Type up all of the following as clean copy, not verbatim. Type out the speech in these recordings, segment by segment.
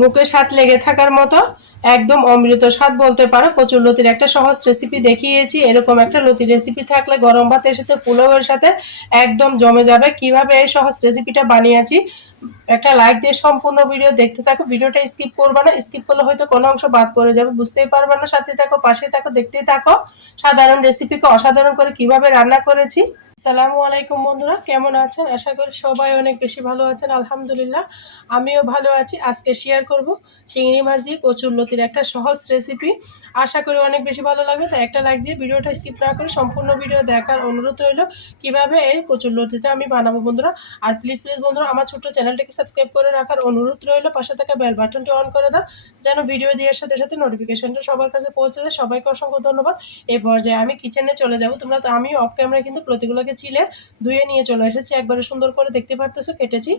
মুখে স্বাদ লেগে থাকার মতো একদম অমৃত স্বাদ বলতে পারো কচুরলতির একটা সহজ রেসিপি দেখিয়েছি। এরকম একটা লতি রেসিপি থাকলে গরম ভাতের সাথে পোলাওয়ের সাথে একদম জমে যাবে। কিভাবে এই সহজ রেসিপিটা বানিয়েছি একটা লাইক দিয়ে সম্পূর্ণ ভিডিও দেখতে থাকো। ভিডিওটা স্কিপ করবে না, স্কিপ করলে হয়তো কোনো অংশ বাদ পড়ে যাবে, বুঝতেই পারবে না। সাথে থাকো, পাশে থাকো, দেখতেই থাকো সাধারণ রেসিপিকে অসাধারণ করে কিভাবে রান্না করেছি। আসসালামু আলাইকুম বন্ধুরা, কেমন আছেন? আশা করি সবাই অনেক বেশি ভালো আছেন। আলহামদুলিল্লাহ আমিও ভালো আছি। আজকে শেয়ার করব চিংড়ি মাছ দিয়ে কচুরলতির একটা সহজ রেসিপি। আশা করি অনেক বেশি ভালো লাগবে। তো একটা লাইক দিয়ে ভিডিওটা স্কিপ না করে সম্পূর্ণ ভিডিও দেখার অনুরোধ রইল কিভাবে এই কচুরলতিটা আমি বানাবো বন্ধুরা। আর প্লিজ বন্ধুরা আমার ছোট্ট চ্যানেলটাকে সাবস্ক্রাইব করে রাখার অনুরোধ রইল। পাশে থাকা বেল বাটনটি অন করে দাও যেন ভিডিও দেওয়ার সাথে সাথে নোটিফিকেশনটা সবার কাছে পৌঁছে যায়। সবাইকে অসংখ্য ধন্যবাদ। এই পর্যায়ে আমি কিচেনে চলে যাব। তোমরা তো আমি অফ ক্যামেরায় কিন্তু লতিগুলোকে চিলে ধুয়ে নিয়ে চলে এসেছি, একবারে সুন্দর করে দেখতে পারতেছো কেটেছি।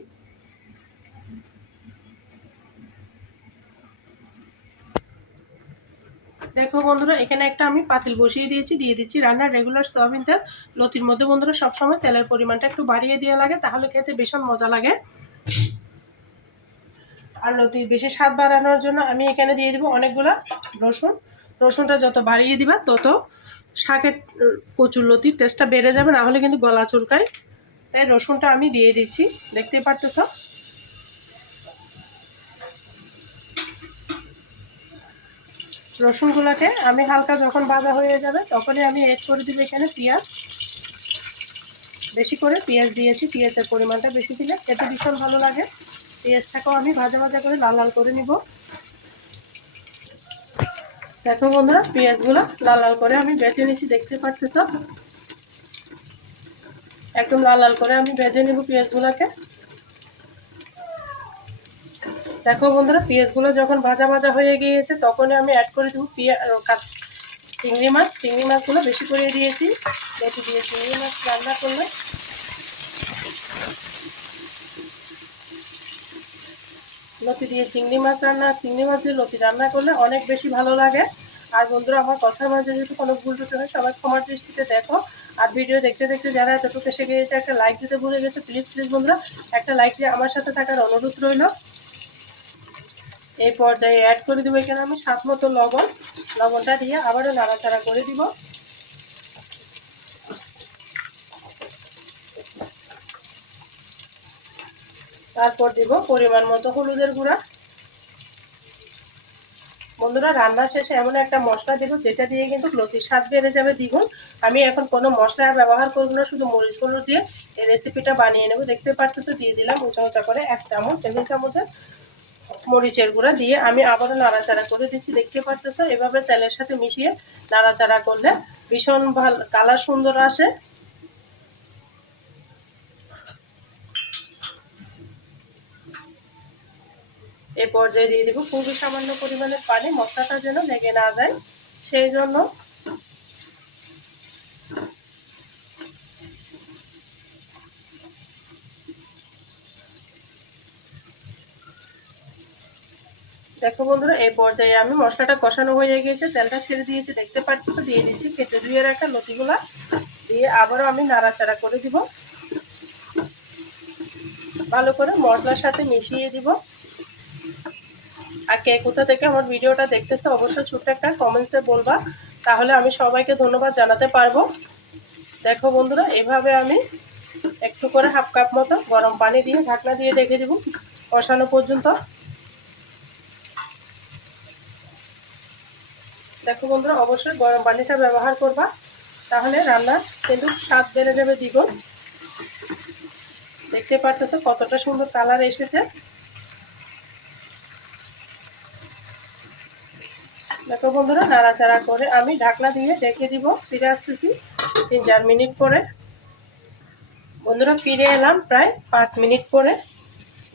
দেখো বন্ধুরা, এখানে একটা আমি পাতিল বসিয়ে দিয়েছি, দিয়ে দিচ্ছি রান্নার রেগুলার সয়াবিন তেল। লতির মধ্যে বন্ধুরা সবসময় তেলের পরিমাণটা একটু বাড়িয়ে দেওয়া লাগে, তাহলে খেতে ভীষণ মজা লাগে। আর লতির বেশি স্বাদ বাড়ানোর জন্য আমি এখানে দিয়ে দিব অনেকগুলা রসুন। রসুনটা যত বাড়িয়ে দিবা তত শাকের কচুরলতির টেস্টটা বেড়ে যাবে, না হলে কিন্তু গলা চুলকায়। তাই রসুনটা আমি দিয়ে দিচ্ছি, দেখতেই পারতেছ। রসুনগুলোকে আমি হালকা যখন ভাজা হয়ে যাবে তখনই আমি এড করে দিব এখানে পেঁয়াজ। বেশি করে পেঁয়াজ দিয়েছি, পেঁয়াজের পরিমাণটা বেশি দিলে খেতে ভীষণ ভালো লাগে। পেঁয়াজটাকেও আমি ভাজা ভাজা করে লাল লাল করে নিব। দেখো বন্ধুরা, পেঁয়াজগুলো লাল লাল করে আমি ভেজে নিচ্ছি, দেখতে পারতেছ। একদম লাল লাল করে আমি ভেজে নিব পেঁয়াজগুলোকে। দেখো বন্ধুরা, পেঁয়াজগুলো যখন ভাজা ভাজা হয়ে গিয়েছে তখনই আমি অ্যাড করে দেবো চিংড়ি মাছ। চিংড়ি মাছগুলো বেশি করে দিয়েছি। লতি দিয়ে চিংড়ি মাছ রান্না করলে লতি দিয়ে চিংড়ি মাছ দিয়ে লতি রান্না করলে অনেক বেশি ভালো লাগে। আর বন্ধুরা, আমার কথার মাঝে যদি কোনো ভুল ত্রুটি হয় সবাই ক্ষমার দৃষ্টিতে দেখো। আর ভিডিও দেখতে দেখতে যারা এতটুকু এসে গিয়েছে একটা লাইক দিতে ভুলে গেছে, প্লিজ বন্ধুরা একটা লাইক দিয়ে আমার সাথে থাকার অনুরোধ রইল। এই পর্যায়ে অ্যাড করে দিব এখানে আমি স্বাদ মতো লবণ। লবণটা দিয়ে আবারও নাড়াচাড়া করে দিব। তারপর দিব পরিমাণ মতো হলুদের গুঁড়া। বন্ধুরা, রান্না শেষে এমন একটা মশলা দেব যেটা দিয়ে কিন্তু লতির স্বাদ বেড়ে যাবে দ্বিগুণ। আমি এখন কোনো মশলা ব্যবহার করব না, শুধু মরিচগুলো দিয়ে এই রেসিপিটা বানিয়ে নেব। দেখতে পাচ্ছ, দিয়ে দিলাম উঁচা উঁচা করে 1 চামচ, টেবিল চামচের মরিচের গুঁড়া দিয়ে আমি আবারও নাড়াচাড়া করে দিচ্ছি। দেখতে পাচ্ছ, এভাবে তেলের সাথে মিশিয়ে নাড়াচাড়া করলে ভীষণ ভালো কালার সুন্দর আসে। এই পর্যায়ে দিয়ে দিব খুবই সামান্য পরিমাণের পানি, মশলাটা যেন লেগে না যায় সেই জন্য। দেখো বন্ধুরা, এই পর্যায়ে আমি মশলাটা কষানো হয়ে গিয়েছে, তেলটা ছেড়ে দিয়েছি, দেখতে পাচ্ছ। দিয়ে দিচ্ছি কেটে ধুয়ে রাখা লতিগুলা, দিয়ে আবারও আমি নাড়াচাড়া করে দিব। ভালো করে মশলার সাথে মিশিয়ে দিব। আর কে কোথা থেকে আমার ভিডিওটা দেখতেছে অবশ্যই ছোট্ট একটা কমেন্টসে বলবা, তাহলে আমি সবাইকে ধন্যবাদ জানাতে পারবো। দেখো বন্ধুরা, এভাবে আমি একটু করে 1/2 কাপ মতো গরম পানি দিয়ে ঢাকনা দিয়ে রেখে দিব কষানো পর্যন্ত। দেখো বন্ধুরা, অবশ্যই গরম পানিটা ব্যবহার করবা, তাহলে রান্নার কিন্তু স্বাদ বেড়ে যাবে দ্বিগুণ। দেখতে পারতেছো কতটা সুন্দর কালার এসেছে। দেখো বন্ধুরা, নাড়াচাড়া করে আমি ঢাকনা দিয়ে ঢেকে দিব। ফিরে আসতেছি 3-4 মিনিট পরে। বন্ধুরা, ফিরে এলাম প্রায় 5 মিনিট পরে।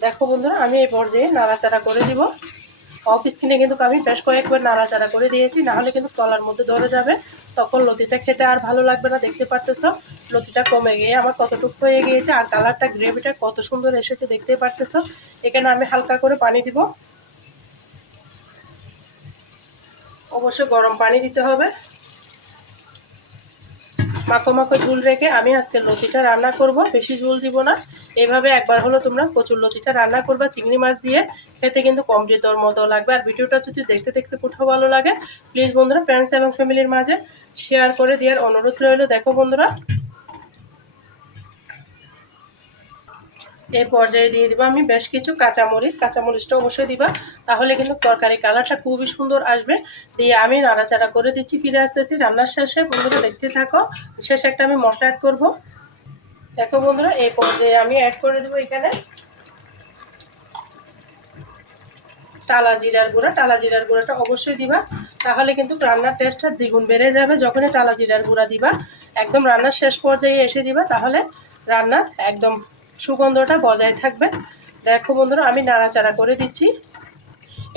দেখো বন্ধুরা, আমি এই পর্যায়ে নাড়াচাড়া করে দিব। অফ স্ক্রিনে কিন্তু আমি বেশ কয়েকবার নাড়াচাড়া করে দিয়েছি, নাহলে কিন্তু তলার মধ্যে ধরে যাবে, তখন লতিটা খেতে আর ভালো লাগবে না। দেখতে পারতেছ লতিটা কমে গিয়ে আমার কতটুকু হয়ে গিয়েছে, আর কালারটা গ্রেভিটা কত সুন্দর এসেছে দেখতে পারতেছ। এখানে আমি হালকা করে পানি দিব। অবশ্যই গরম পানি দিতে হবে। মাখো মাখো ঝোল রেখে আমি আজকে লতিটা রান্না করব, বেশি ঝোল দিব না। এইভাবে একবার হলো তোমরা কচুরলতিটা রান্না করবা চিংড়ি মাছ দিয়ে, খেতে কিন্তু অমৃতর মতো লাগবে। আর ভিডিওটা যদি দেখতে দেখতে কোথাও ভালো লাগে প্লিজ বন্ধুরা ফ্রেন্ডস এবং ফ্যামিলির মাঝে শেয়ার করে দেওয়ার অনুরোধ রইল। দেখো বন্ধুরা এই পর্যায়ে দিয়ে দিব আমি বেশ কিছু কাঁচামরিচটা অবশ্যই দিবা, তাহলে কিন্তু তরকারি কালারটা খুবই সুন্দর আসবে। দিয়ে আমি নাড়াচাড়া করে দিচ্ছি, ফিরে আসতেছি রান্নার শেষে। বন্ধুরা দেখতে থাকো, শেষে একটা আমি মশলা অ্যাড করব। দেখো বন্ধুরা এই পর্যায়ে আমি অ্যাড করে দেবো এখানে টালা জিরার গুঁড়াটা অবশ্যই দিবা, তাহলে কিন্তু রান্নার টেস্টটা দ্বিগুণ বেড়ে যাবে। যখনই টালা জিরার গুঁড়া দিবা একদম রান্নার শেষ পর্যায়ে এসে দিবা, তাহলে রান্নার একদম সুগন্ধটা বজায় থাকবে। দেখো বন্ধুরা আমি নাড়াচাড়া করে দিচ্ছি।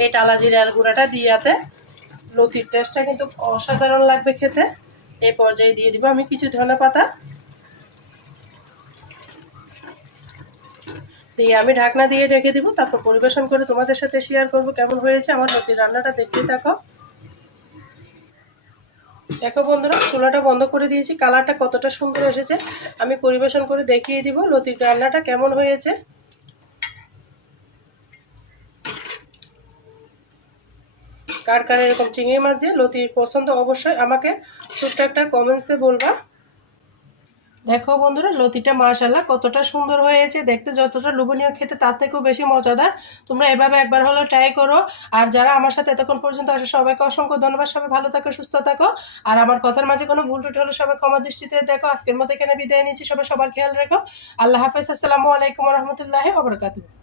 এই টালা জিরার গুঁড়াটা দিয়াতে লতির টেস্টটা কিন্তু অসাধারণ লাগবে খেতে। এই পর্যায়ে দিয়ে দিব আমি কিছু ধনেপাতা, দিয়ে আমি ঢাকনা দিয়ে রেখে দিব। তারপর পরিবেশন করে তোমাদের সাথে শেয়ার করব কেমন হয়েছে আমার লতির রান্নাটা। দেখতে থাকো। দেখো বন্ধুরা চুলাটা বন্ধ করে দিয়েছি, কালারটা কতটা সুন্দর এসেছে। আমি পরিবেশন করে দেখিয়ে দিব লতির রান্নাটা কেমন হয়েছে। কার কার এরকম চিংড়ি মাছ দিয়ে লতির পছন্দ অবশ্যই আমাকে ছোট্ট একটা কমেন্টসে বলবা। দেখো বন্ধুরা লতিটা মাশাআল্লাহ কতটা সুন্দর হয়েছে, দেখতে যতটা লোভনীয় খেতে তার থেকেও বেশি মজাদার। তোমরা এভাবে একবার হলো ট্রাই করো। আর যারা আমার সাথে এতক্ষণ পর্যন্ত আসে সবাইকে অসংখ্য ধন্যবাদ। সবাই ভালো থাকো, সুস্থ থাকো। আর আমার কথার মাঝে কোনো ভুল টুটি হলে সবাই ক্ষমা দৃষ্টিতে দেখো। আজকের মতো এখানে বিদায় নিচ্ছি, সবাই সবার খেয়াল রেখো। আল্লাহ হাফেজ, আসসালামু আলাইকুম রহমতুল্লাহি ওয়া বারাকাতুহু।